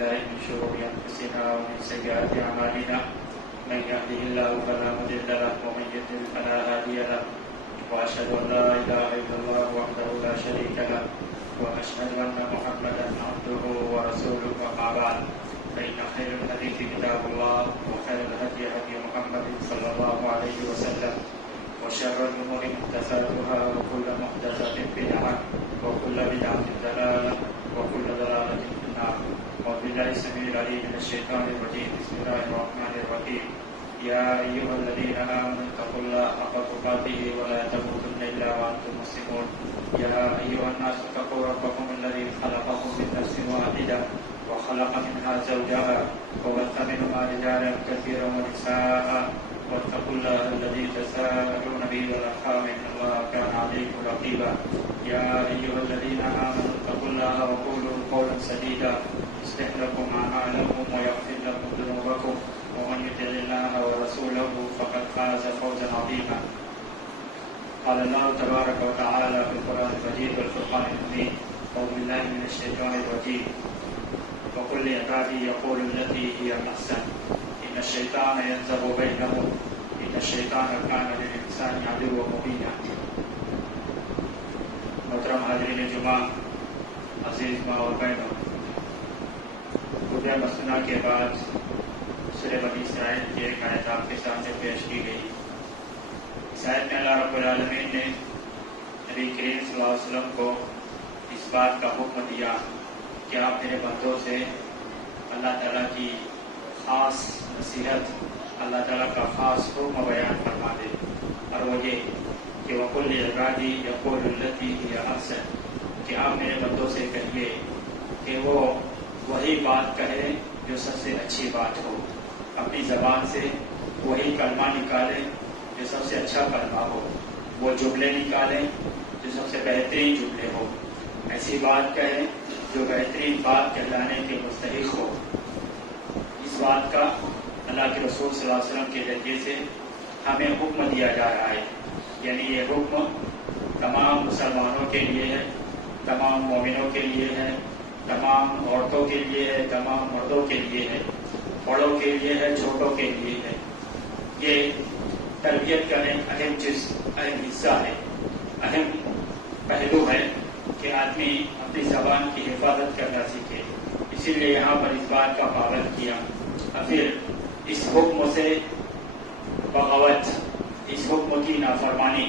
بالله من شرور أنفسنا ومن سيئات أعمالنا من يهده الله فلا مضل له ومن يضلل فلا هادي له وأشهد أن لا إله إلا الله وحده لا شريك له وأشهد أن محمدا عبده ورسوله وما بعد فإن خير الحديث كتاب الله وخير الهدي هدي محمد صلى الله عليه وسلم وشر الأمور محدثاتها وكل محدثة بدعة وكل بدعة ضلالة وكل ضلالة في النار. أعوذ بالله السميع العليم من الشيطان الرجيم. بسم الله الرحمن الرحيم. يا أيها الذين آمنوا اتقوا الله حق تقاته ولا تموتن إلا وأنتم مسلمون. يا أيها الناس اتقوا ربكم الذي خلقكم من نفس واحدة وخلق منها زوجها وبث منهما رجالا كثيرا ونساء واتقوا الله الذي تساءلون به والأرحام إن الله كان عليكم رقيبا. يا أيها الذين آمنوا اتقوا الله وقولوا قولا سديدا يصلح لكم أعمالكم ويغفر لكم ذنوبكم ومن يطع الله ورسوله فقد فاز فوزا عظيما. قال الله تبارك وتعالى في القرآن المجيد والفرقان الحميد. أعوذ بالله من الشيطان الرجيم. وقل لعبادي يقولوا التي هي أحسن إن الشيطان ينزغ بينهم إن الشيطان كان للإنسان عدوا مبينا. محترم حاضرین جمعہ، عزیز ماں اور بہنوں، خطبہ مسنہ کے بعد سورہ بنی اسرائیل کی ایک آیت آپ کے سامنے پیش کی گئی. اس آیت میں اللہ رب العالمین نے نبی کریم صلی اللہ علیہ وسلم کو اس بات کا حکم دیا کہ آپ میرے بندوں سے اللہ تعالیٰ کی خاص نصیحت، اللہ تعالیٰ کا خاص حکم بیان فرما دے، اور وہ یہ کہ وَقُلْ لِعِبَادِي يَقُولُ الَّتِي هِيَ أَحْسَنُ، کہ آپ میرے بندوں سے کہیے کہ وہ وہی بات کہے جو سب سے اچھی بات ہو، اپنی زبان سے وہی کلمہ نکالیں جو سب سے اچھا کلمہ ہو، وہ جملے نکالیں جو سب سے بہترین جملے ہو، ایسی بات کہیں جو بہترین بات کہلانے کے مستحق ہو. اس بات کا اللہ کے رسول صلی اللہ علیہ وسلم کے ذریعے سے ہمیں حکم دیا جا رہا ہے. یعنی یہ حکم تمام مسلمانوں کے لیے ہے، تمام مومنوں کے لیے ہے، تمام عورتوں کے لیے ہے، تمام مردوں کے لیے ہے، بڑوں کے لیے ہے، چھوٹوں کے لیے ہے. یہ تربیت کا ایک اہم اہم حصہ ہے، اہم پہلو ہے کہ آدمی اپنی زبان کی حفاظت کرنا سیکھے. اسی لیے یہاں پر اس بات کا پابند کیا. اور پھر اس حکم سے بغاوت، اس حکم کی نافرمانی،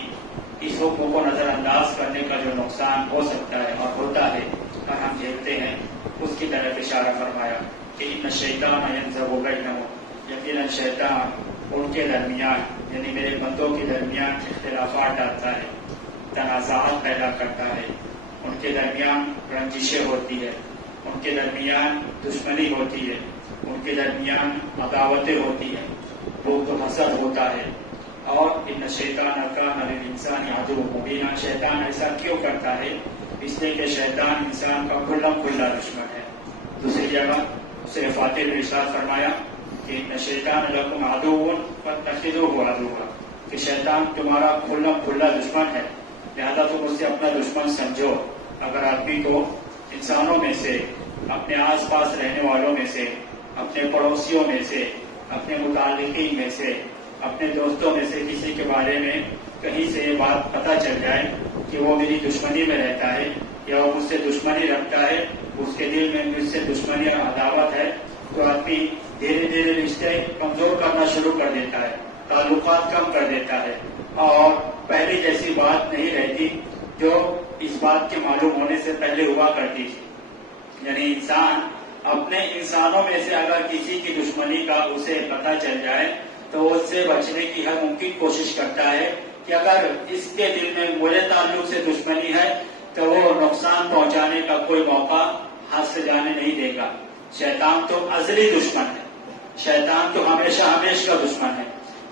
اس حکم کو نظر انداز کرنے کا جو نقصان ہو سکتا ہے اور ہوتا ہے اور ہم جھیلتے ہیں، اس کی طرف اشارہ فرمایا کہ ان الشیطان ینزغ بینہم، یقیناً شیطان ان کے درمیان یعنی میرے بندوں کے درمیان اختلافات ڈالتا ہے، تنازعات پیدا کرتا ہے، ان کے درمیان رنجشیں ہوتی ہے، ان کے درمیان دشمنی ہوتی ہے، ان کے درمیان عداوتیں ہوتی ہیں، بغض و حسد ہوتا ہے. اور ان الشیطان کان للانسان عدوا مبینا، شیطان ایسا کیوں کرتا ہے؟ اس لیے کہ شیطان انسان کا کھلم کھلا دشمن ہے. دوسری جگہ سورہ فاتر میں ارشاد فرمایا کہ ان الشیطان لکم عدو فاتخذوہ عدوا، کہ شیطان تمہارا کھلم کھلا دشمن ہے، لہذا تم اسے اپنا دشمن سمجھو. اگر آدمی کو انسانوں میں سے، اپنے آس پاس رہنے والوں میں سے، اپنے پڑوسیوں میں سے، اپنے متعلقین میں سے، اپنے دوستوں میں سے کسی کے بارے میں کہیں سے یہ بات پتہ چل جائے کہ وہ میری دشمنی میں رہتا ہے یا وہ مجھ سے دشمنی رکھتا ہے، اس کے دل میں مجھ سے دشمنی اور عداوت ہے، تو آدمی دھیرے دھیرے رشتے کمزور کرنا شروع کر دیتا ہے، تعلقات کم کر دیتا ہے، اور پہلی جیسی بات نہیں رہتی جو اس بات کے معلوم ہونے سے پہلے ہوا کرتی تھی. یعنی انسان اپنے انسانوں میں سے اگر کسی کی دشمنی کا اسے پتہ چل جائے تو اس سے بچنے کی ہر ممکن کوشش کرتا ہے کہ اگر اس کے دل میں مجھے تعلق سے دشمنی ہے تو وہ نقصان پہنچانے کا کوئی موقع ہاتھ سے جانے نہیں دے گا. شیطان تو ازلی دشمن ہے، شیطان تو ہمیشہ کا دشمن ہے.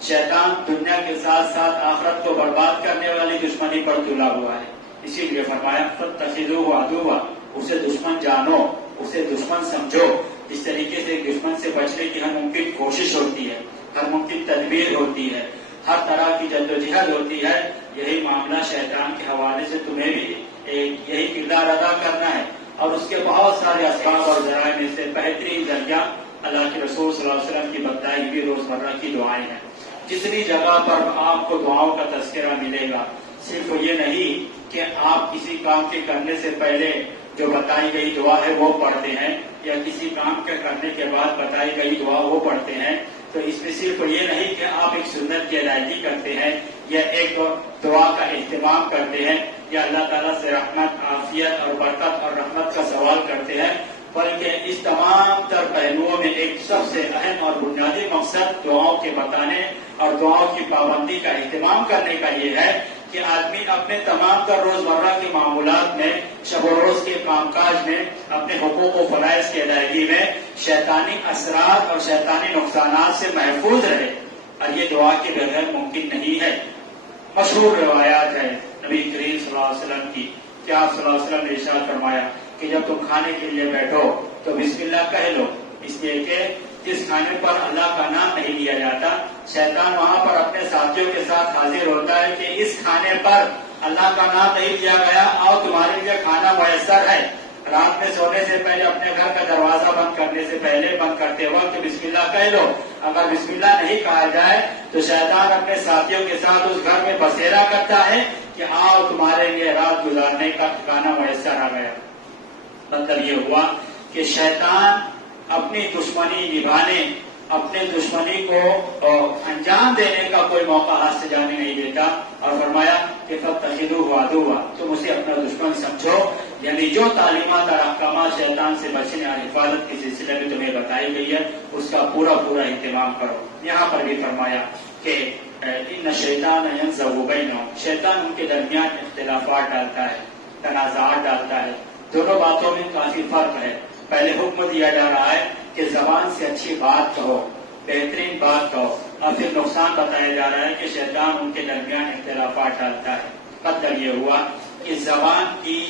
شیطان دنیا کے ساتھ ساتھ آخرت کو برباد کرنے والی دشمنی پر تلا ہوا ہے. اسی لیے فرمایا فاتخذوہ عدوا، اسے دشمن جانو، اسے دشمن سمجھو. اس طریقے سے دشمن سے بچنے کی ہر ممکن کوشش ہوتی ہے، ہر ممکن تدبیر ہوتی ہے، ہر طرح کی جدوجہد ہوتی ہے. یہی معاملہ شیطان کے حوالے سے تمہیں بھی یہی کردار ادا کرنا ہے. اور اس کے بہت سارے اسباب اور ذرائع میں سے بہترین ذریعہ اللہ کے رسول صلی اللہ علیہ وسلم کی بتائی ہوئی روزمرہ کی دعائیں ہیں. جتنی جگہ پر آپ کو دعاؤں کا تذکرہ ملے گا، صرف یہ نہیں کہ آپ کسی کام کے کرنے سے پہلے جو بتائی گئی دعا ہے وہ پڑھتے ہیں، یا کسی کام کے کرنے کے بعد بتائی گئی دعا وہ پڑھتے ہیں. تو اس میں صرف یہ نہیں کہ آپ ایک سنت کی ادائیگی کرتے ہیں یا ایک دعا کا اہتمام کرتے ہیں یا اللہ تعالیٰ سے رحمت، عافیت اور برکت اور رحمت کا سوال کرتے ہیں، بلکہ اس تمام تر پہلوؤں میں ایک سب سے اہم اور بنیادی مقصد دعاؤں کے بتانے اور دعاؤں کی پابندی کا اہتمام کرنے کا یہ ہے کہ آدمی اپنے تمام تر روزمرہ کے معمولات میں، شب و روز کے کام کاج میں، اپنے حقوق و فرائض کی ادائیگی میں شیطانی اثرات اور شیطانی نقصانات سے محفوظ رہے، اور یہ دعا کے بغیر ممکن نہیں ہے. مشہور روایات ہے نبی کریم صلی اللہ علیہ وسلم کی کہ آپ صلی اللہ علیہ وسلم نے ارشاد فرمایا کہ جب تم کھانے کے لیے بیٹھو تو بسم اللہ کہہ لو، اس لیے کہ جس کھانے پر اللہ کا نام نہیں لیا جاتا، شیطان وہاں پر اپنے ساتھیوں کے ساتھ حاضر ہوتا ہے کہ اس کھانے پر اللہ کا نام نہیں لیا گیا اور تمہارے لیے کھانا میسر ہے. رات میں سونے سے پہلے اپنے گھر کا دروازہ بند کرنے سے پہلے، بند کرتے وقت بسم اللہ کہہ لو. اگر بسم اللہ نہیں کہا جائے تو شیطان اپنے ساتھیوں کے ساتھ اس گھر میں بسیرا کرتا ہے کہ آؤ تمہارے لیے رات گزارنے کا ٹھکانہ میسر آ گیا. مطلب یہ ہوا کہ شیطان اپنی دشمنی نبھانے، اپنے دشمنی کو انجام دینے کا کوئی موقع ہاتھ سے جانے نہیں دیتا، اور فرمایا کہ فاتخذوہ عدوا، تم اسے اپنا دشمن سمجھو. یعنی جو تعلیمات اور احکامات شیطان سے بچنے اور حفاظت کے سلسلے میں تمہیں بتائی گئی ہے اس کا پورا اہتمام کرو. یہاں پر بھی فرمایا کہ ان الشیطان ینزغ بینہم، شیطان ان کے درمیان اختلافات ڈالتا ہے، تنازعات ڈالتا ہے. دونوں باتوں میں کافی فرق ہے. پہلے حکم دیا جا رہا ہے کہ زبان سے اچھی بات کہو، بہترین بات کہو، اور پھر نقصان بتایا جا رہا ہے کہ شیطان ان کے درمیان اختلافات ڈالتا ہے. مطلب یہ ہوا کہ زبان کی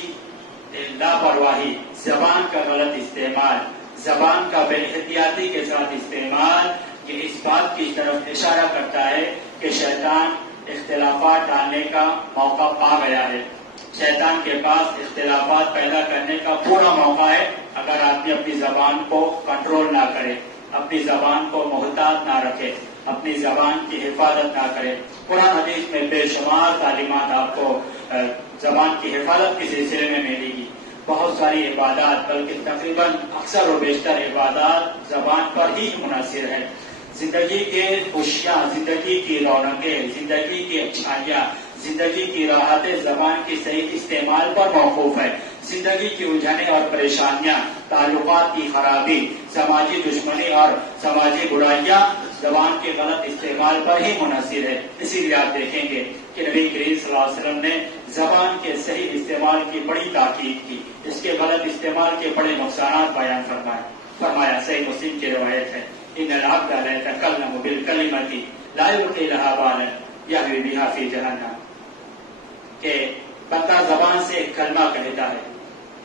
لاپرواہی، زبان کا غلط استعمال، زبان کا بے احتیاطی کے ساتھ استعمال، یہ اس بات کی طرف اشارہ کرتا ہے کہ شیطان اختلافات ڈالنے کا موقع پا گیا ہے. شیطان کے پاس اختلافات پیدا کرنے کا پورا موقع ہے اگر آدمی اپنی زبان کو کنٹرول نہ کرے، اپنی زبان کو محتاط نہ رکھے، اپنی زبان کی حفاظت نہ کرے. قرآن حدیث میں بے شمار تعلیمات آپ کو زبان کی حفاظت کے سلسلے میں ملے گی. بہت ساری عبادات، بلکہ تقریباً اکثر و بیشتر عبادات زبان پر ہی منحصر ہے. زندگی کے خوشیاں، زندگی کی رونقیں، زندگی کی اچھائیاں، زندگی کی راحتیں زبان کے صحیح استعمال پر موقوف ہے. زندگی کی الجھنیں اور پریشانیاں، تعلقات کی خرابی، سماجی دشمنی اور سماجی برائیاں زبان کے غلط استعمال پر ہی منحصر ہے. اسی لیے آپ دیکھیں گے کہ نبی کریم صلی اللہ علیہ وسلم نے زبان کے صحیح استعمال کی بڑی تاکید کی، اس کے غلط استعمال کے بڑے نقصانات بیان فرمایا. صحیح مسلم کی روایت ہے، ان العبد لا يتكلم بالكلمة لا يلقي لها بالا يهوي بها في جهنم، کہ بندہ زبان سے ایک کلمہ کہتا ہے،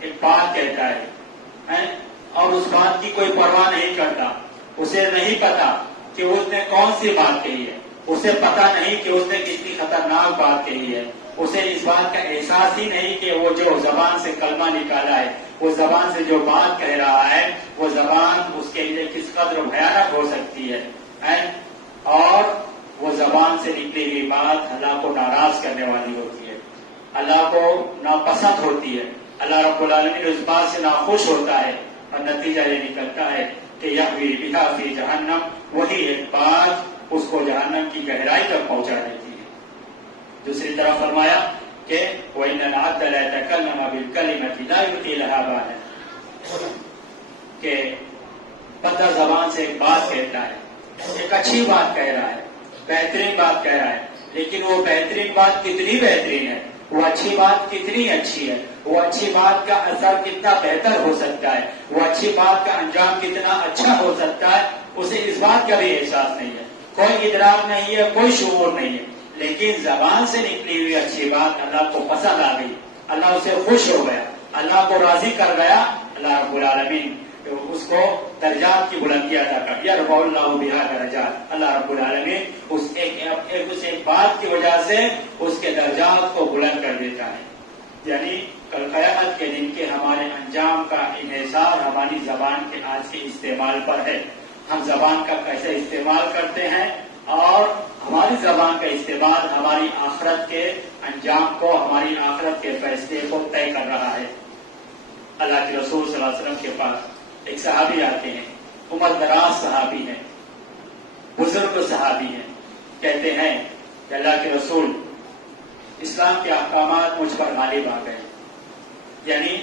ایک بات کہتا ہے اور اس بات کی کوئی پرواہ نہیں کرتا. اسے نہیں پتا کہ اس نے کون سی بات کہی ہے، اسے پتا نہیں کہ اس نے کتنی خطرناک بات کہی ہے، اسے اس بات کا احساس ہی نہیں کہ وہ جو زبان سے کلمہ نکالا ہے، وہ زبان سے جو بات کہہ رہا ہے، وہ زبان اس کے لیے کس قدر بھیانک ہو سکتی ہے، اور وہ زبان سے نکلی ہوئی بات اللہ کو ناراض کرنے والی ہوتی ہے، اللہ کو ناپسند ہوتی ہے. اللہ رب العالمین اس بات سے ناخوش ہوتا ہے، اور نتیجہ یہ نکلتا ہے کہ یہوی بہا فی جہنم، وہی ایک بات اس کو جہنم کی گہرائی تک پہنچا دیتی ہے. دوسری طرف فرمایا کہ وَإِنَّ الْعَبْدَ لَا يَتَكَلَّمَ بِالْكَلِمَةِ لَا يُلْقِي لَهَا بَالًا، کہ بندہ زبان سے ایک بات کہتا ہے، ایک اچھی بات کہہ رہا ہے، بہترین بات کہہ رہا ہے، لیکن وہ بہترین بات کتنی بہترین ہے، وہ اچھی بات کتنی اچھی ہے، وہ اچھی بات کا اثر کتنا بہتر ہو سکتا ہے، وہ اچھی بات کا انجام کتنا اچھا ہو سکتا ہے، اسے اس بات کا بھی احساس نہیں ہے، کوئی ادراک نہیں ہے، کوئی شعور نہیں ہے. لیکن زبان سے نکلی ہوئی اچھی بات اللہ کو پسند آ گئی، اللہ اسے خوش ہو گیا، اللہ کو راضی کر گیا. اللہ رب العالمین اس کو درجات کی بلندی عطا کر دیا. رفع اللہ بہا درجات، اللہ رب العالمین اس ایک بات کی وجہ سے اس کے درجات کو بلند کر دیتا ہے. یعنی کل قیامت کے دن کے ہمارے انجام کا انحصار ہماری زبان کے آج کے استعمال پر ہے. ہم زبان کا کیسے استعمال کرتے ہیں اور ہماری زبان کا استعمال ہماری آخرت کے انجام کو، ہماری آخرت کے فیصلے کو طے کر رہا ہے. اللہ کے رسول صلی اللہ علیہ وسلم کے پاس ایک صحابی آتے ہیں، عمر دراز صحابی ہیں، بزرگ صحابی ہیں. کہتے ہیں کہ اللہ کے رسول، اسلام کے احکامات مجھ پر غالب آ گئے، یعنی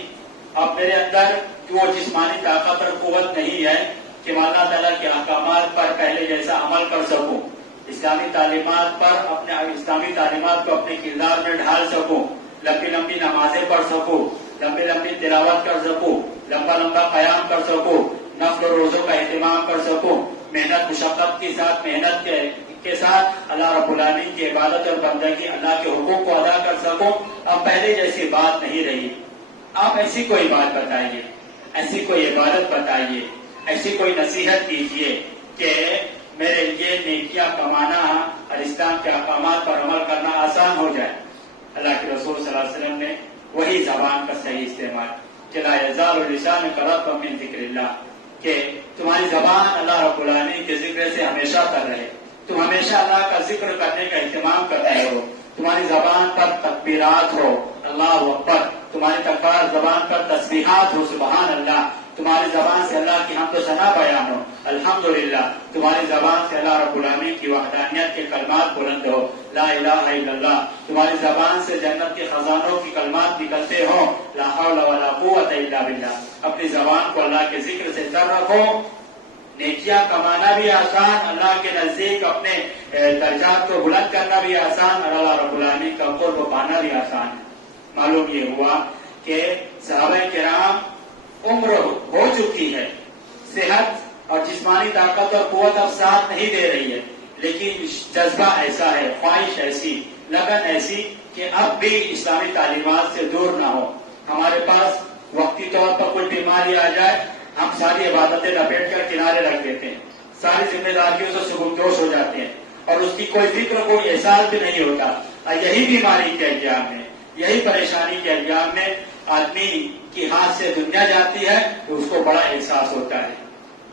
اب میرے اندر وہ جسمانی طاقت اور قوت نہیں ہے کہ میں اللہ تعالیٰ کے احکامات پر پہلے جیسا عمل کر سکوں، اسلامی تعلیمات کو اپنے کردار میں ڈھال سکوں، لمبی لمبی نمازیں پڑھ سکوں، لمبی لمبی تلاوت کر سکوں، لمبا لمبا قیام کر سکوں، نفل و روزوں کا اہتمام کر سکوں، محنت مشقت کے ساتھ اللہ رب العالمین کی عبادت اور بندگی، اللہ کے حقوق کو ادا کر سکوں. اب پہلے جیسی بات نہیں رہی. آپ ایسی کوئی بات بتائیے، ایسی کوئی عبادت بتائیے، ایسی کوئی نصیحت کیجیے کہ میرے لیے نیکیاں کمانا اور اسلام کے احکامات پر عمل کرنا آسان ہو جائے. اللہ کے رسول صلی اللہ علیہ وسلم نے وہی زبان کا صحیح استعمال کہ لا یزال لسانک رطبا من ذکر اللہ، کہ تمہاری زبان اللہ رب العالمین کے ذکر سے ہمیشہ کر رہے، تم ہمیشہ اللہ کا ذکر کرنے کا اہتمام کرتے ہو، تمہاری زبان پر تکبیرات ہو، اللہ اکبر، تمہاری زبان پر تسبیحات ہو، سبحان اللہ، تمہاری زبان سے اللہ کی حمد و ثنا بیان ہو، الحمدللہ، تمہاری زبان سے اللہ رب العالمین کی وحدانیت کے کلمات بلند ہو، لا الہ الا اللہ، تمہاری زبان سے جنت کے خزانوں کی کلمات نکلتے ہو، لا حول ولا قوت الا باللہ. اپنی زبان کو اللہ کے ذکر سے تر رکھو. نیکیاں کمانا بھی آسان، اللہ کے نزدیک اپنے درجات کو بلند کرنا بھی آسان، اور اللہ رب العالمین کا قرب پانا بھی آسان ہے. معلوم یہ ہوا کہ صحابہ کرام عمر ہو چکی ہے، صحت اور جسمانی طاقت اور قوت اب ساتھ نہیں دے رہی ہے، لیکن جذبہ ایسا ہے، خواہش ایسی، لگن ایسی کہ اب بھی اسلامی تعلیمات سے دور نہ ہو. ہمارے پاس وقتی طور پر کوئی بیماری آ جائے، ہم ساری عبادتیں لپیٹ کر کنارے رکھ دیتے ہیں، ساری ذمہ داریوں سے سبکدوش ہو جاتے ہیں، اور اس کی کوئی فکر، کوئی احساس بھی نہیں ہوتا. اور یہی بیماری کے ایام میں، یہی پریشانی کے ایام میں آدمی کی ہاتھ سے دنیا جاتی ہے تو اس کو بڑا احساس ہوتا ہے،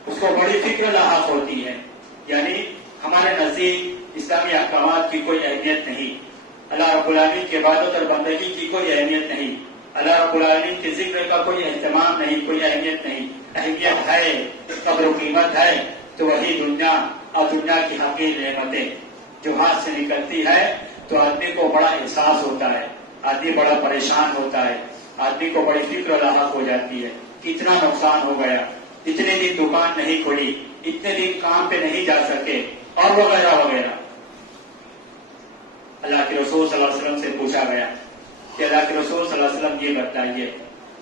اس کو بڑی فکر لاحق ہوتی ہے. یعنی ہمارے نزدیک اسلامی احکامات کی کوئی اہمیت نہیں، اللہ رب العالمین کی عبادت اور بندگی کی کوئی اہمیت نہیں، اللہ رب العالمین کے ذکر کا کوئی اہتمام نہیں، کوئی اہمیت نہیں. اہمیت ہے، قدر و قیمت ہے تو وہی دنیا اور دنیا کی حقیر نعمتیں جو ہاتھ سے نکلتی ہے تو آدمی کو بڑا احساس ہوتا ہے، آدمی بڑا پریشان ہوتا ہے، آدمی کو بڑی فکر لاحق ہو جاتی ہے. کتنا نقصان ہو گیا، اتنے دن دکان نہیں کھلی، اتنے دن کام پہ نہیں جا سکے، اور وغیرہ وغیرہ. اللہ کے رسول صلی اللہ علیہ وسلم سے پوچھا گیا کہ اللہ کے رسول صلی اللہ علیہ وسلم یہ بتائیے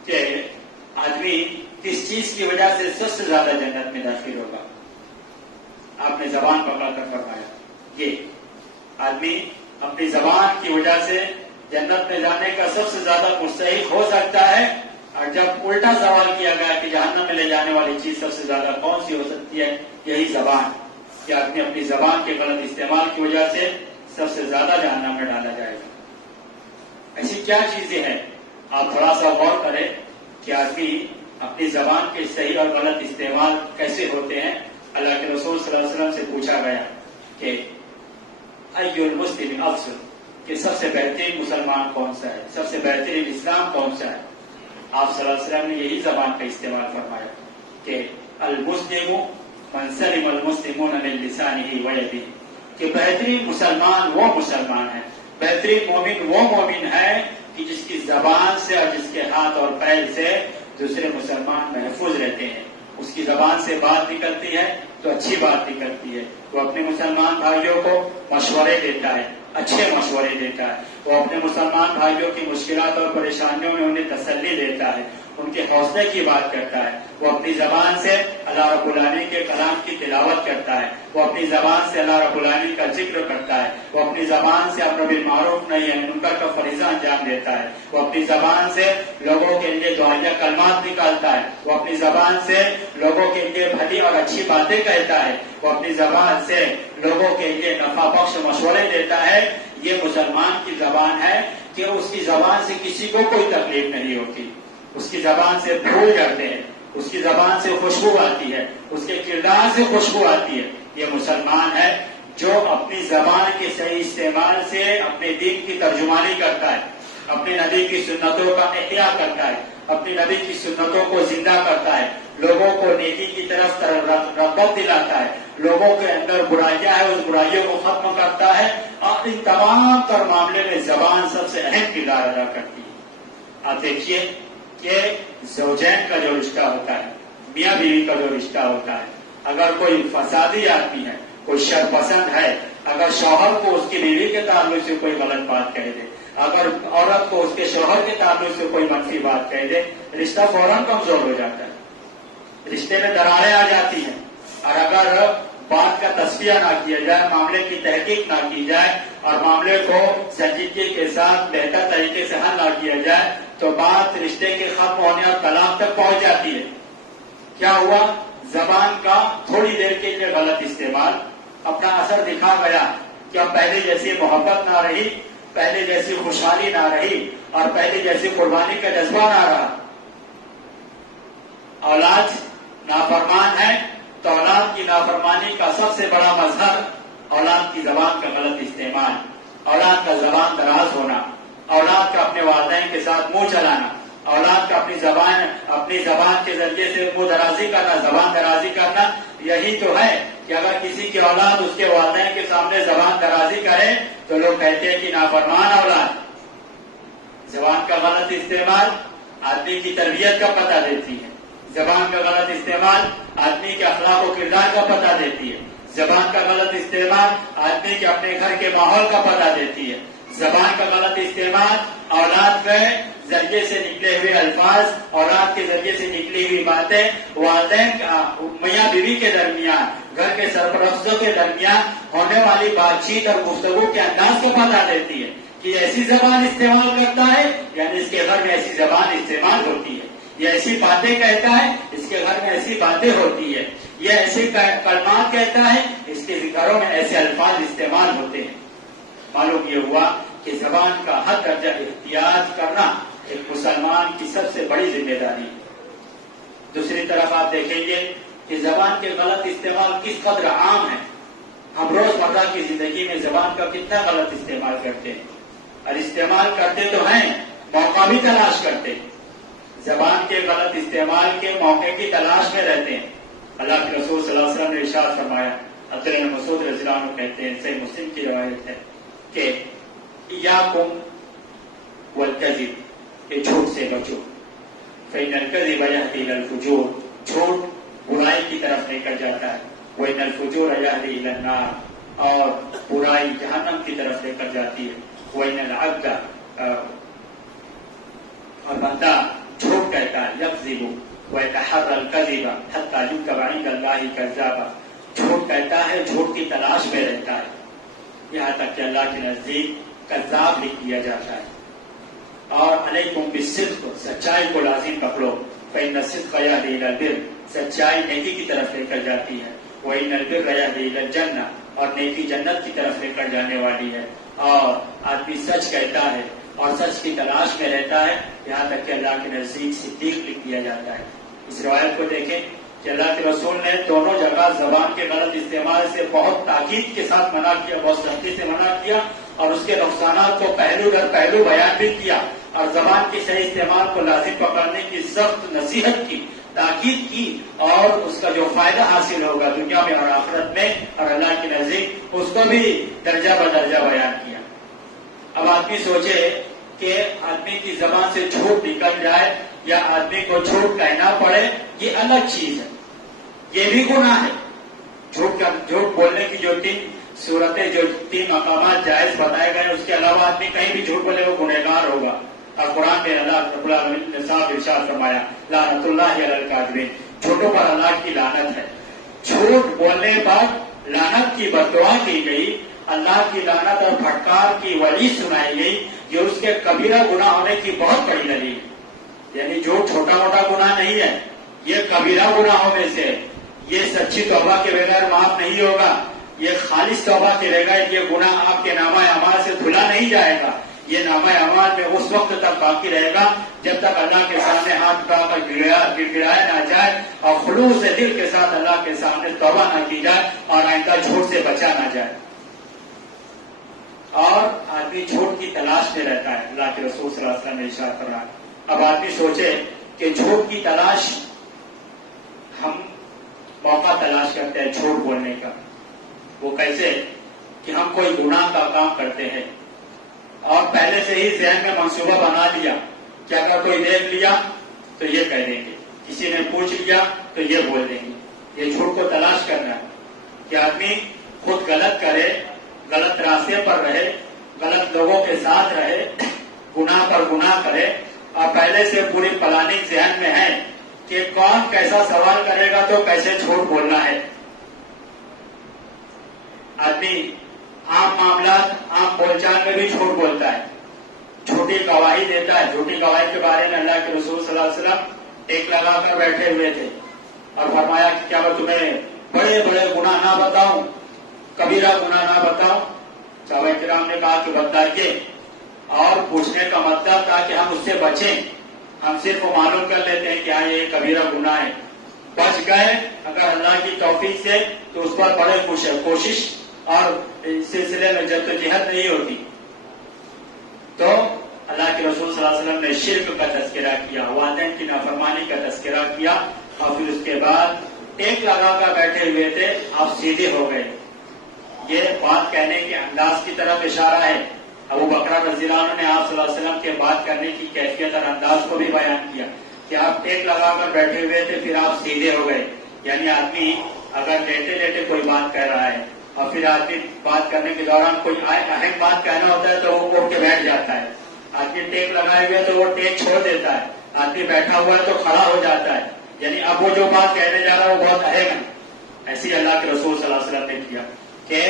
کہ آدمی کس چیز کی وجہ سے سب سے زیادہ جنت میں داخل ہوگا. آپ نے زبان پکڑ کر فرمایا یہ آدمی اپنی زبان کی وجہ سے جنت میں جانے کا سب سے زیادہ مستحق ہو سکتا ہے. اور جب الٹا سوال کیا گیا کہ جہنم میں لے جانے والی چیز سب سے زیادہ کون سی ہو سکتی ہے، یہی زبان، کہ آدمی اپنی زبان کے غلط استعمال کی وجہ سے سب سے زیادہ جہنم میں ڈالا جائے گا. ایسی کیا چیزیں ہیں؟ آپ تھوڑا سا غور کریں کہ آدمی اپنی زبان کے صحیح اور غلط استعمال کیسے ہوتے ہیں. اللہ کے رسول صلی اللہ علیہ وسلم سے پوچھا گیا کہ ای المسلم افضل، کہ سب سے بہترین مسلمان کون سا ہے، سب سے بہترین اسلام کون سا ہے. آپ صلی اللہ علیہ وسلم نے یہی زبان کا استعمال فرمایا کہ المسلم من سلم المسلمون من لسانه ويده، کہ بہترین مسلمان وہ مسلمان ہے، بہترین مومن وہ مومن ہے کہ جس کی زبان سے اور جس کے ہاتھ اور پیر سے دوسرے مسلمان محفوظ رہتے ہیں. اس کی زبان سے بات نکلتی ہے تو اچھی بات نکلتی ہے، وہ اپنے مسلمان بھائیوں کو مشورے دیتا ہے، اچھے مشورے دیتا ہے، وہ اپنے مسلمان بھائیوں کی مشکلات اور پریشانیوں میں انہیں تسلی دیتا ہے، ان کے حوصلے کی بات کرتا ہے. وہ اپنی زبان سے اللہ رب العالمین کے کلام کی تلاوت کرتا ہے، وہ اپنی زبان سے اللہ رب العالمین کا ذکر کرتا ہے، وہ اپنی زبان سے امر بالمعروف نہی عن المنکر کا فریضہ انجام دیتا ہے، وہ اپنی زبان سے لوگوں کے لیے دعائیہ کلمات نکالتا ہے، وہ اپنی زبان سے لوگوں کے لیے بھلی اور اچھی باتیں کہتا ہے، وہ اپنی زبان سے لوگوں کے لیے نفع بخش مشورے دیتا ہے. یہ مسلمان کی زبان ہے کہ اس کی زبان سے کسی کو کوئی تکلیف نہیں ہوتی، اس کی زبان سے پھول جھڑتے ہیں، اس کی زبان سے خوشبو آتی ہے، اس کے کردار سے خوشبو آتی ہے. یہ مسلمان ہے جو اپنی زبان کے صحیح استعمال سے اپنے دین کی ترجمانی کرتا ہے، اپنے نبی کی سنتوں کا احیا کرتا ہے، اپنی نبی کی سنتوں کو زندہ کرتا ہے، لوگوں کو نیکی کی طرف رغبت دلاتا ہے، لوگوں کے اندر برائیاں ہیں اس برائیوں کو ختم کرتا ہے، اور ان تمام تر معاملے میں زبان سب سے اہم کردار ادا کرتی ہے. آپ دیکھیے کہ زوجین کا جو رشتہ ہوتا ہے، میاں بیوی کا جو رشتہ ہوتا ہے، اگر کوئی فسادی آدمی ہے، کوئی شر پسند ہے، اگر شوہر کو اس کی بیوی کے تعلق سے کوئی غلط بات کہہ دے، اگر عورت کو اس کے شوہر کے تعلق سے کوئی منفی بات کہہ دے، رشتہ فوراً کمزور ہو جاتا ہے، رشتے میں دراریں آ جاتی ہیں. اور اگر بات کا تصفیہ نہ کیا جائے، معاملے کی تحقیق نہ کی جائے اور معاملے کو سنجیدگی کے ساتھ بہتر طریقے سے حل نہ کیا جائے تو بات رشتے کے ختم ہونے اور طلاق تک پہنچ جاتی ہے. کیا ہوا؟ زبان کا تھوڑی دیر کے لیے غلط استعمال اپنا اثر دکھا گیا کہ اب پہلے جیسی محبت نہ رہی، پہلے جیسی خوشحالی نہ رہی اور پہلے جیسی قربانی کا جذبہ نہ رہا. اولاد نافرمان ہے تو اولاد کی نافرمانی کا سب سے بڑا مظہر اولاد کی زبان کا غلط استعمال، اولاد کا زبان دراز ہونا، اولاد کا اپنے والدین کے ساتھ منہ چلانا، اولاد کا اپنی زبان کے ذریعے سے منہ درازی کرنا، زبان درازی کرنا. یہی تو ہے کہ اگر کسی کی اولاد اس کے والدین کے سامنے زبان درازی کرے تو لوگ کہتے ہیں کہ نافرمان اولاد. زبان کا غلط استعمال آدمی کی تربیت کا پتہ دیتی ہے، زبان کا غلط استعمال آدمی کے اخلاق و کردار کا پتہ دیتی ہے، زبان کا غلط استعمال آدمی کے اپنے گھر کے ماحول کا پتہ دیتی ہے، زبان کا غلط استعمال اولاد کے ذریعے سے نکلے ہوئے الفاظ، اولاد کے ذریعے سے نکلی ہوئی باتیں والدین میاں بیوی کے درمیان، گھر کے سرپرستوں کے درمیان ہونے والی بات چیت اور گفتگو کے انداز کو بتا دیتی ہے کہ ایسی زبان استعمال کرتا ہے، یعنی اس کے گھر میں ایسی زبان استعمال ہوتی ہے، یہ ایسی باتیں کہتا ہے، اس کے گھر میں ایسی باتیں ہوتی ہے، یہ ایسے کلمات کہتا ہے، اس کے گھروں میں ایسے الفاظ استعمال ہوتے ہیں. معلوم یہ ہوا کہ زبان کا حد درجہ احتیاط کرنا ایک مسلمان کی سب سے بڑی ذمہ داری ہے. دوسری طرف آپ دیکھیں گے کہ زبان کے غلط استعمال کس قدر عام ہے. ہم روزمرہ کی زندگی میں زبان کا کتنا غلط استعمال کرتے ہیں، اور استعمال کرتے تو ہیں، موقع بھی تلاش کرتے ہیں. زبان کے غلط استعمال کے موقع کی تلاش میں رہتے ہیں. اللہ کے رسول صلی اللہ علیہ وسلم نے ارشاد فرمایا، عبداللہ بن مسعود رضی اللہ عنہ کہتے ہیں، صحیح مسلم کی روایت ہے کہ ایاکم والکذب، کہ جھوٹ سے بچو، فإن الکذب یہدی الی الفجور، جھوٹ برائی کی طرف لے کر جاتا ہے، وإن الفجور یہدی الی النار، اور برائی جہنم کی طرف لے کر جاتی ہے، وإن العبد، اور بندہ جھوٹ کہتا ہے، یکذب ویتحری الکذب حتی یکتب عند اللہ کذابا، جھوٹ کہتا ہے، جھوٹ کی تلاش میں رہتا ہے، یہاں تک کہ اللہ کے نزدیک کذاب لکھ دیا جاتا ہے. اور علیکم بالصدق، سچائی کو لازم پکڑو، فإن الصدق یہدی الی البر، سچائی نیکی کی طرف لے کر جاتی ہے، وإن البر یہدی الی الجنہ، اور نیکی جنت کی طرف لے کر جانے والی ہے. اور آدمی سچ کہتا ہے اور سچ کی تلاش میں رہتا ہے، یہاں تک کہ اللہ کے نزدیک صدیق لکھ دیا جاتا ہے. اس روایت کو دیکھیں کہ اللہ کے رسول نے دونوں جگہ زبان کے غلط استعمال سے بہت تاکید کے ساتھ منع کیا، بہت سختی سے منع کیا، اور اس کے نقصانات کو پہلو در پہلو بیان بھی کیا، اور زبان کے صحیح استعمال کو لازم پکڑنے کی سخت نصیحت کی، تاکید کی، اور اس کا جو فائدہ حاصل ہوگا دنیا میں اور آخرت میں اور اللہ کے نزدیک، اس کو بھی درجہ بدرجہ بیان کیا. اب آدمی سوچے کہ آدمی کی زبان سے جھوٹ نکل جائے یا آدمی کو جھوٹ کہنا پڑے، یہ الگ چیز ہے، یہ بھی گناہ ہے. جھوٹ بولنے کی جو صورتیں، جو 3 مقامات جائز بتائے گئے، اس کے علاوہ آدمی کہیں بھی جھوٹ بولے وہ گنہگار ہوگا. اور قرآن میں اللہ رب العالمین نے صاحب ارشاد فرمایا، لعنت اللہ علی الکاذبین، جھوٹوں پر اللہ کی لعنت ہے. جھوٹ بولنے پر لعنت کی بددعا کی گئی، اللہ کی لعنت اور پھٹکار کی وعید سنائی گئی. یہ اس کے کبیرہ گناہ ہونے کی بہت بڑی دلیل ہے. یعنی جھوٹ چھوٹا موٹا گناہ نہیں ہے، یہ کبیرہ گناہوں میں سے، یہ سچی توبہ کے بغیر معاف نہیں ہوگا، یہ خالص توبہ کے بغیر یہ گناہ آپ کے نامہ اعمال سے دھلا نہیں جائے گا. یہ نامہ اعمال میں اس وقت تک باقی رہے گا جب تک اللہ کے سامنے ہاتھ اٹھا کر گڑگڑایا نہ جائے اور خلوص دل کے ساتھ اللہ کے سامنے توبہ نہ کی جائے اور آئندہ جھوٹ سے بچا نہ جائے. اور آدمی جھوٹ کی تلاش میں رہتا ہے. اللہ کے رسول صلی اللہ علیہ وسلم نے ارشاد فرمایا. اب آدمی سوچے کہ جھوٹ کی تلاش، ہم موقع تلاش کرتے ہیں جھوٹ بولنے کا. وہ کیسے کہ ہم کوئی گناہ کا کام کرتے ہیں اور پہلے سے ہی ذہن میں منصوبہ بنا لیا کہ اگر کوئی دیکھ لیا تو یہ کہہ دیں گے، کسی نے پوچھ لیا تو یہ بول دیں گے. یہ جھوٹ کو تلاش کرنا ہے کہ آدمی خود غلط کرے، غلط راستے پر رہے، غلط لوگوں کے ساتھ رہے، گناہ پر گناہ کرے اور پہلے سے پوری پلاننگ ذہن میں ہے کہ کون کیسا سوال کرے گا تو کیسے جھوٹ بولنا ہے. آدمی عام معاملات، عام بول چال میں بھی جھوٹ بولتا ہے، جھوٹی گواہی دیتا ہے. جھوٹی گواہی کے بارے میں اللہ کے رسول صلی اللہ علیہ وسلم ایک لگا کر بیٹھے ہوئے تھے اور فرمایا کہ کیا میں تمہیں بڑے بڑے گناہ نہ بتاؤں، کبیرہ گناہ نہ بتاؤں؟ صحابہ کرام نے کہا کہ بتائیے. اور پوچھنے کا مطلب تھا کہ ہم اس سے بچیں. ہم صرف معلوم کر لیتے ہیں کہ ہاں یہ کبیرہ گناہ ہے، بچ گئے اگر اللہ کی توفیق سے تو اس پر بڑے کوشش اور اس سلسلے میں جدوجہد نہیں ہوتی. تو اللہ کے رسول صلی اللہ علیہ وسلم نے شرک کا تذکرہ کیا، والدین کی نافرمانی کا تذکرہ کیا اور پھر اس کے بعد ایک لگا کر بیٹھے ہوئے تھے، آپ سیدھے ہو گئے. یہ بات کہنے کے انداز کی طرف اشارہ ہے. ابو بکر رضی اللہ عنہ نے آپ صلی اللہ علیہ وسلم کے بات کرنے کی کیفیت اور انداز کو بھی بیان کیا کہ آپ ایک لگا کر بیٹھے ہوئے تھے پھر آپ سیدھے ہو گئے. یعنی آدمی اگر لیٹے لیٹے کوئی بات کہہ رہا ہے اور پھر آدمی بات کرنے کے دوران کوئی اہم بات کہنا ہوتا ہے تو وہ اٹھ کے بیٹھ جاتا ہے. آدمی ٹیک لگائے ہوئے تو وہ ٹیک چھوڑ دیتا ہے. آدمی بیٹھا ہوا ہے تو کھڑا ہو جاتا ہے. یعنی اب وہ جو بات کہنے جا رہا ہے وہ بہت اہم ہے. ایسی اللہ کے رسول صلی اللہ علیہ وسلم نے کیا کہ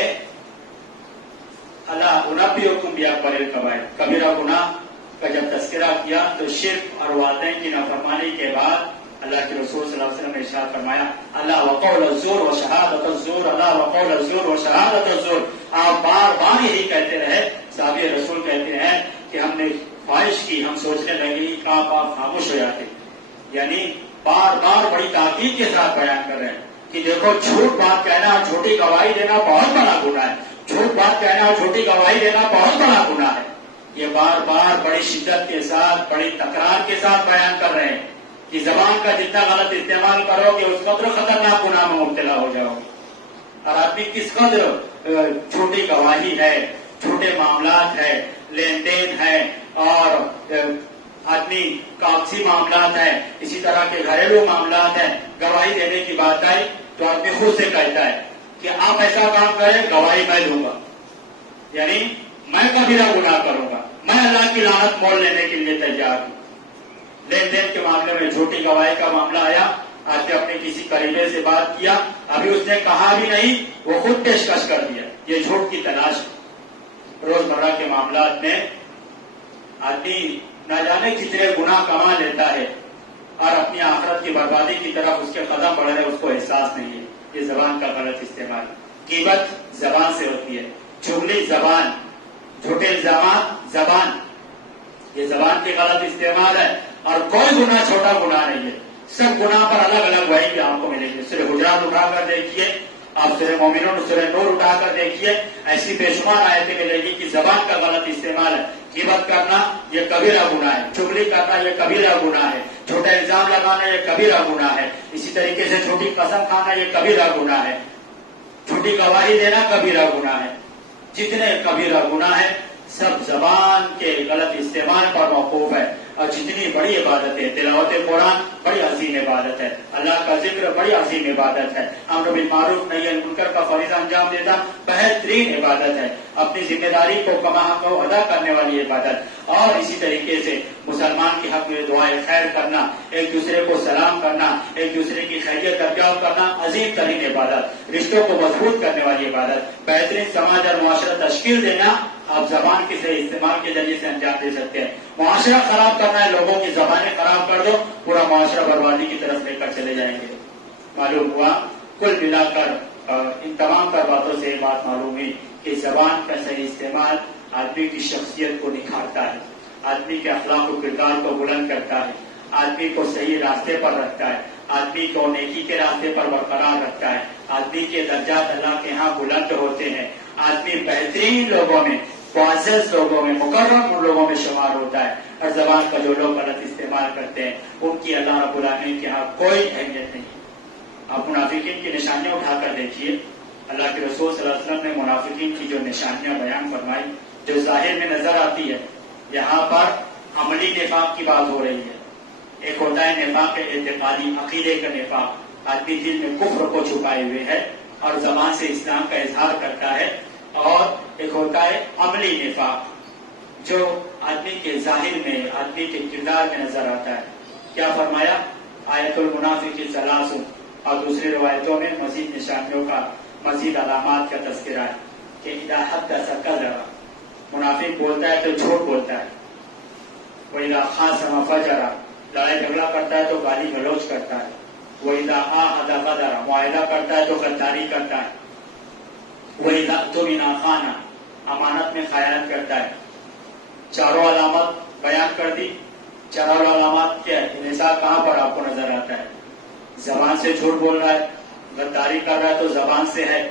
اللہ انبئکم باکبر الکبائر، کبیرہ گناہ کا جب تذکرہ کیا تو شرک اور والدین کی نافرمانی کے بعد اللہ کے رسول صلی اللہ علیہ وسلم نے ارشاد فرمایا اللہ وقول الزور و شہادت الزور، اللہ وقول الزور و شہادت الزور. آپ بار بار یہی کہتے رہے. صحابی رسول کہتے ہیں کہ ہم نے خواہش کی، ہم سوچنے لگے کہ آپ خاموش ہو جاتے. یعنی بار بار بڑی تاکید کے ساتھ بیان کر رہے ہیں کہ دیکھو جھوٹ بات کہنا اور جھوٹی گواہی دینا بہت بڑا گناہ ہے. جھوٹ بات کہنا اور جھوٹی گواہی دینا بہت بڑا گناہ ہے. یہ بار بار بڑی شدت کے ساتھ، بڑی تکرار کے ساتھ بیان کر رہے ہیں کہ زبان کا جتنا غلط استعمال کرو گے اس قدر خطرناک گناہ میں مبتلا ہو جاؤ گے. اور آدمی کس قدر جھوٹی گواہی ہے، جھوٹے معاملات ہے، لین دین ہے اور آدمی کاغذی معاملات ہیں، اسی طرح کے گھریلو معاملات ہیں. گواہی دینے کی بات آئی تو آدمی خود سے کہتا ہے کہ آپ ایسا کام کریں گواہی میں دوں گا، یعنی میں کبیرہ گناہ کروں گا، میں اللہ کی لعنت مول لینے کے لیے تیار ہوں. لین دین کے معاملے میں جھوٹی گواہی کا معاملہ آیا. آج اپنے کسی قریبے سے بات کیا، ابھی اس نے کہا بھی نہیں، وہ خود پیشکش کر دیا. یہ جھوٹ کی تلاش. روزمرہ کے معاملات میں آدمی نہ جانے کتنے گناہ کما لیتا ہے اور اپنی آخرت کی بربادی کی طرف اس کے قدم بڑھ رہے، اس کو احساس نہیں ہے. یہ زبان کا غلط استعمال. غیبت زبان سے ہوتی ہے، چغلی زبان، جھوٹے الزامات زبان، یہ زبان کے غلط استعمال ہے. اور کوئی گناہ چھوٹا گناہ نہیں ہے. سب گناہ پر الگ الگ وحی کی آپ کو ملے گی. سورہ حجرات اٹھا کر دیکھیے، آپ سورہ مومنون، سورہ نور اٹھا کر دیکھیے، ایسی بے شمار آیتیں ملے گی کہ زبان کا غلط استعمال ہے. غیبت کرنا یہ کبیرہ گناہ ہے، چغلی کرنا یہ کبیرہ گناہ ہے، چھوٹا الزام لگانا یہ کبیرہ گناہ ہے. اسی طریقے سے چھوٹی قسم کھانا یہ کبیرہ گناہ ہے. چھوٹی گواہی دینا کبیرہ گناہ ہے. جتنے کبیرہ گناہ ہے سب زبان کے غلط استعمال پر موقوف ہے. اور جتنی بڑی عبادت ہے، تلاوت قرآن بڑی عظیم عبادت ہے، اللہ کا ذکر بڑی عظیم عبادت ہے، امر بالمعروف نہی عن المنکر کا فریضہ انجام دینا بہترین عبادت ہے، اپنی ذمہ داری کو کما حق ادا کرنے والی عبادت. اور اسی طریقے سے مسلمان کے حق میں دعائیں خیر کرنا، ایک دوسرے کو سلام کرنا، ایک دوسرے کی خیریت دریافت کرنا عظیم ترین عبادت، رشتوں کو مضبوط کرنے والی عبادت، بہترین سماج اور معاشرہ تشکیل دینا آپ زبان کے صحیح استعمال کے ذریعے سے انجام دے سکتے ہیں. معاشرہ خراب کرنا ہے، لوگوں کی زبانیں خراب کر دو، پورا معاشرہ بربادی کی طرف لے کر چلے جائیں گے. معلوم ہوا کل ملا کر ان تمام باتوں سے یہ بات معلوم ہوئی کہ زبان کا صحیح استعمال آدمی کی شخصیت کو نکھارتا ہے، آدمی کے اخلاق و کردار کو بلند کرتا ہے، آدمی کو صحیح راستے پر رکھتا ہے، آدمی کو نیکی کے راستے پر برقرار رکھتا ہے، آدمی کے درجات اللہ کے ہاں بلند ہوتے ہیں، آدمی بہترین لوگوں میں، معزز لوگوں میں، مکرم لوگوں میں شمار ہوتا ہے، اور زبان کا جو لوگ غلط استعمال کرتے ہیں ان کی اللہ رب العالمین کے ہاں کوئی اہمیت نہیں۔ آپ منافقین کی نشانیاں اٹھا کر دیکھیے، اللہ کے رسول صلی اللہ علیہ وسلم نے منافقین کی جو نشانیاں بیان فرمائی، جو ظاہر میں نظر آتی ہے، یہاں پر عملی نفاق کی بات ہو رہی ہے۔ ایک ہوتا ہے نفاق اعتقادی، عقیدے کا نفاق، آدمی دل میں کفر کو چھپائے ہوئے ہے اور زبان سے اسلام کا اظہار کرتا ہے، اور ایک ہوتا ہے عملی نفاق جو آدمی کے ظاہر میں، آدمی کے کردار میں نظر آتا ہے۔ کیا فرمایا؟ آیت المنافق ثلاث، اور دوسری روایتوں میں مزید نشانیوں کا، مزید علامات کا تذکرہ ہے کہ اذا حدث کذب، منافق بولتا ہے تو جھوٹ بولتا ہے، وَإِذَا خَاصَمَ فَجَرَ، لڑائی جھگڑا کرتا ہے تو گالی گلوچ کرتا ہے، وَإِذَا عَاهَدَ غَدَرَ، معاہدہ کرتا ہے تو غداری کرتا ہے، وَإِذَا اؤْتُمِنَ خَانَ، امانت میں خیانت کرتا ہے۔ چاروں علامات بیان کر دی۔ چاروں علامات کیا ہے؟ انحصار کہاں پر آپ کو نظر آتا ہے؟ زبان سے جھوٹ بول رہا ہے، غداری کر رہا ہے تو زبان سے ہے،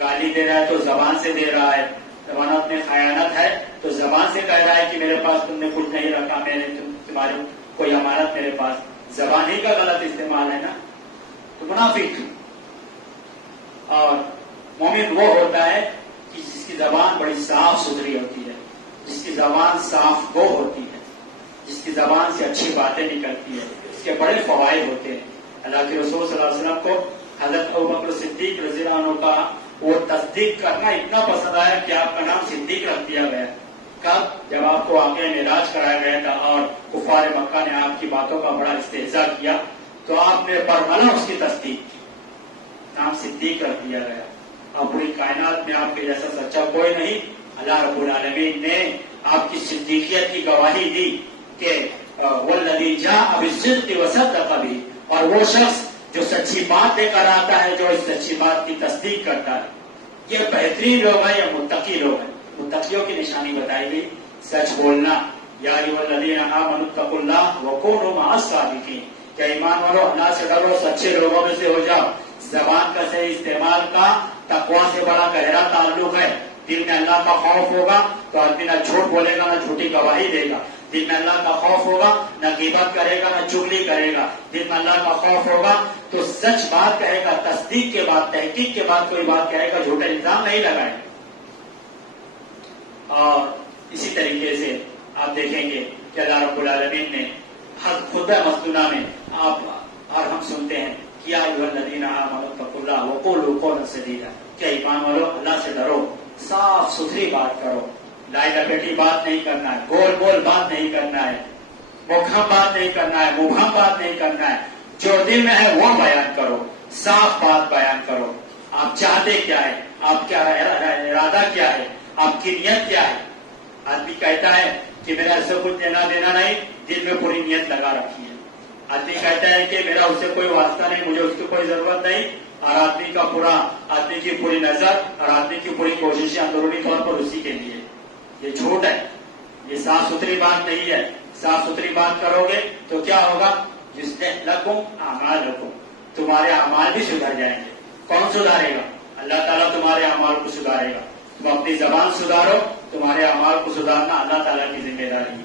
گالی دے رہا ہے تو زبان سے دے رہا ہے، امانت میں خیانت ہے تو زبان سے کہہ رہا ہے کہ میرے پاس تم نے کچھ نہیں رکھا، تمہاری کوئی امانت میرے پاس، زبان ہی کا غلط استعمال ہے نا، تو منافق۔ اور مومن وہ ہوتا ہے کہ جس کی زبان بڑی صاف ستھری ہوتی ہے، جس کی زبان صاف گو ہوتی ہے، جس کی زبان سے اچھی باتیں نکلتی ہیں، اس کے بڑے فوائد ہوتے ہیں۔ اللہ کے رسول صلی اللہ علیہ وسلم کو حضرت ابوبکر صدیق رضی اللہ عنہ کا وہ تصدیق کرنا اتنا پسند آیا کہ آپ کا نام صدیق رکھ دیا گیا۔ کب؟ جب آپ کو آگے معراج کرایا گیا تھا اور کفار مکہ نے آپ کی باتوں کا بڑا استہزاء کیا تو آپ نے برملا اس کی تصدیق کی، نام صدیق رکھ دیا گیا۔ اور پوری کائنات میں آپ کے جیسا سچا کوئی نہیں۔ اللہ رب العالمین نے آپ کی صدیقیت کی گواہی دی کہ والذی جاء بالصدق وصدق بہ، اور وہ شخص جو سچی بات لے کر آتا ہے، جو اس سچی بات کی تصدیق کرتا ہے، یہ بہترین لوگ ہیں یا متقی لوگ ہیں۔ متقیوں کی نشانی بتائی گئی، سچ بولنا۔ یا ایھا الذین آمنوا اتقوا اللہ وکونوا مع الصادقین، کیا ایمان والو اللہ سے ڈرو، سچے لوگوں میں سے ہو جاؤ۔ زبان کا صحیح استعمال کا تقویٰ سے بڑا گہرا تعلق ہے۔ دل میں اللہ کا خوف ہوگا تو آدمی نہ جھوٹ بولے گا، نہ جھوٹی گواہی دے گا۔ دل میں اللہ کا خوف ہوگا، نہ غیبت کرے گا، نہ چغلی کرے گا۔ دل میں اللہ کا خوف ہوگا تو سچ بات کہے گا، تصدیق کے بعد، تحقیق کے بعد کوئی بات کہے گا، جھوٹا الزام نہیں لگائے گا۔ اور اسی طریقے سے آپ دیکھیں گے کہ اللہ رب العالمین نے خطبہ مسنونہ میں آپ اور ہم سنتے ہیں یا ایھا الذین آمنوا اتقوا اللہ وقولوا قولا سدیدا، کیا ایمان والو اللہ سے ڈرو، صاف ستھری بات کرو، لائی لپیٹی بات نہیں کرنا ہے، گول گول بات نہیں کرنا ہے، مبہم بات نہیں کرنا ہے، مبہم بات نہیں کرنا ہے، جو دل میں ہے وہ بیان کرو، صاف بات بیان کرو۔ آپ چاہتے کیا ہے، آپ کیا ارادہ کیا ہے، آپ کی نیت کیا ہے۔ آدمی کہتا ہے کہ میرا اس سے کچھ دینا دینا نہیں، دل میں پوری نیت لگا رکھی ہے۔ آدمی کہتا ہے کہ میرا اس سے کوئی واسطہ نہیں، مجھے اس کی کوئی ضرورت نہیں، اور آدمی کی پوری نظر اور آدمی کی پوری کوششیں اندرونی طور پر اسی کے لیے۔ یہ جھوٹ ہے، یہ صاف ستھری بات نہیں ہے۔ صاف ستھری بات کرو گے تو کیا ہوگا؟ یصلح لکم اعمالکم، تمہارے اعمال بھی سدھر جائیں گے۔ کون سدھارے گا؟ اللہ تعالیٰ تمہارے اعمال کو سدھارے گا۔ تم اپنی زبان سدھارو، تمہارے اعمال کو سدھارنا اللہ تعالیٰ کی ذمہ داری ہے۔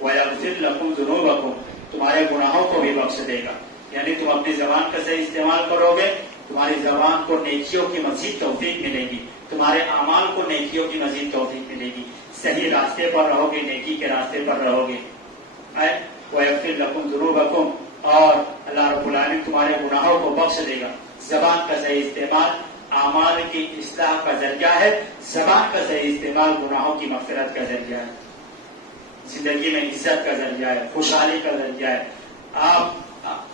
وَيَغْفِرْ لَكُمْ ذُنُوبَكُمْ، تمہارے گناہوں کو بھی بخش دے گا۔ یعنی تم اپنی زبان کا صحیح استعمال کرو گے، تمہاری زبان کو نیکیوں کی مزید توفیق ملے گی، تمہارے اعمال کو نیکیوں کی مزید توفیق ملے گی، صحیح راستے پر رہو گے، نیکی کے راستے پر رہو گے۔ وَيَغْفِرْ لَكُمْ ذُنُوبَكُمْ، اور اللہ رب العالمین تمہارے گناہوں کو بخش دے گا۔ زبان کا صحیح استعمال اعمال کی اصلاح کا ذریعہ ہے، زبان کا صحیح استعمال گناہوں کی مغفرت کا ذریعہ ہے، زندگی میں عزت کا ذریعہ ہے، خوشحالی کا ذریعہ ہے۔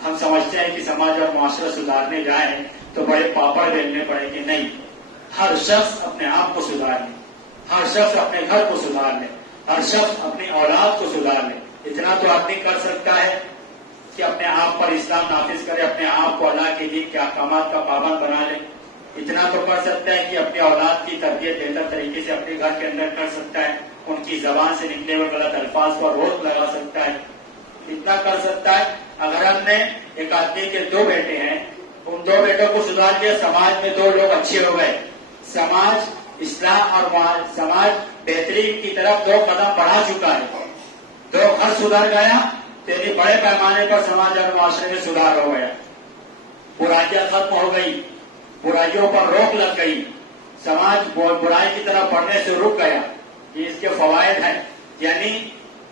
ہم سمجھتے ہیں کہ سماج اور معاشرہ سدھارنے جائیں تو بڑے پاپڑ بیلنے پڑیں گے، نہیں۔ ہر شخص اپنے آپ کو سدھار لے، ہر شخص اپنے گھر کو سدھار لے، ہر شخص اپنی اولاد کو سدھار لے۔ اتنا تو آدمی کر سکتا ہے کہ اپنے آپ پر اسلام نافذ کرے، اپنے آپ کو اللہ کے دین کے احکامات کا پابند بنا لے۔ اتنا تو کر سکتا ہے کہ اپنی اولاد کی تربیت بہتر طریقے سے اپنے گھر کے اندر کر سکتا ہے، ان کی زبان سے نکلے ہوئے غلط الفاظ پر روک لگا سکتا ہے، اتنا کر سکتا ہے۔ اگر ہم نے ایک آدمی کے 2 بیٹے ہیں، ان 2 بیٹوں کو سدھار دیا، سماج میں 2 لوگ اچھے ہو گئے، سماج اصلاح اور سماج بہترین کی طرف 2 قدم بڑھا چکا ہے، 2 گھر سدھر گیا، یعنی بڑے پیمانے پر سماج اور معاشرے میں سدھار ہو گیا، برائیاں ختم ہو گئی، برائیوں پر روک لگ گئی، سماج برائی کی طرف بڑھنے سے رک گیا۔ یہ اس کے فوائد ہیں، یعنی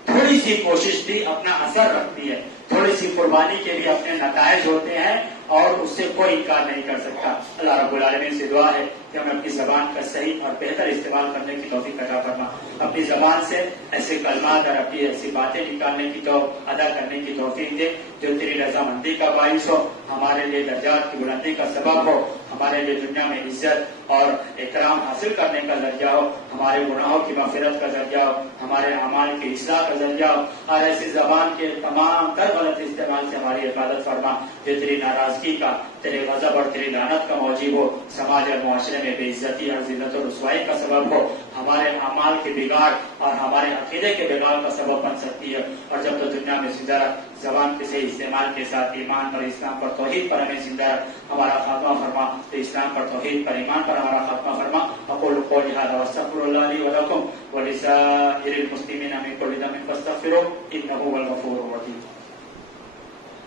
تھوڑی سی کوشش بھی اپنا اثر رکھتی ہے، تھوڑی سی قربانی کے بھی اپنے نتائج ہوتے ہیں اور اس سے کوئی انکار نہیں کر سکتا۔ اللہ رب العالمین سے دعا ہے کہ ہمیں اپنی زبان کا صحیح اور بہتر استعمال کرنے کی توفیق عطا فرما، اپنی زبان سے ایسے کلمات اور اپنی ایسی باتیں نکالنے کی ادا کرنے کی توفیق دے جو تیری رضامندی کا باعث ہو، ہمارے لیے درجات کی بلندی کا سبب ہو، ہمارے لیے دنیا میں عزت اور احترام حاصل کرنے کا ذریعہ ہو، ہمارے گناہوں کی مغفرت کا ذریعہ ہو، ہمارے اعمال کی اصلاح کا ذریعہ ہو، اور ایسی زبان کے تمام تر غلط استعمال سے ہماری حفاظت فرما جو تیری ناراضگی کا، تیرے غضب اور تیری لعنت کا موجب ہو، سماج اور معاشرے میں بے عزتی اور ذلت و رسوائی کا سبب ہو، ہمارے اعمال کے بگاڑ اور ہمارے عقیدے کے بگاڑ کا سبب بن سکتی ہے۔ اور جب تو دنیا میں زندہ رکھ، زبان کے صحیح استعمال کے ساتھ ایمان پر، اسلام پر، توحید پر ہمیں زندہ رکھ، ہمارا خاتمہ فرما، تو اسلام پر، توحید پر، ایمان پر ہمارا خاتمہ فرما۔ اقول قولی ھذا واستغفر اللہ لی ولکم ولسائر المسلمین من کل ذنب فاستغفروہ انہ هو الغفور الرحیم۔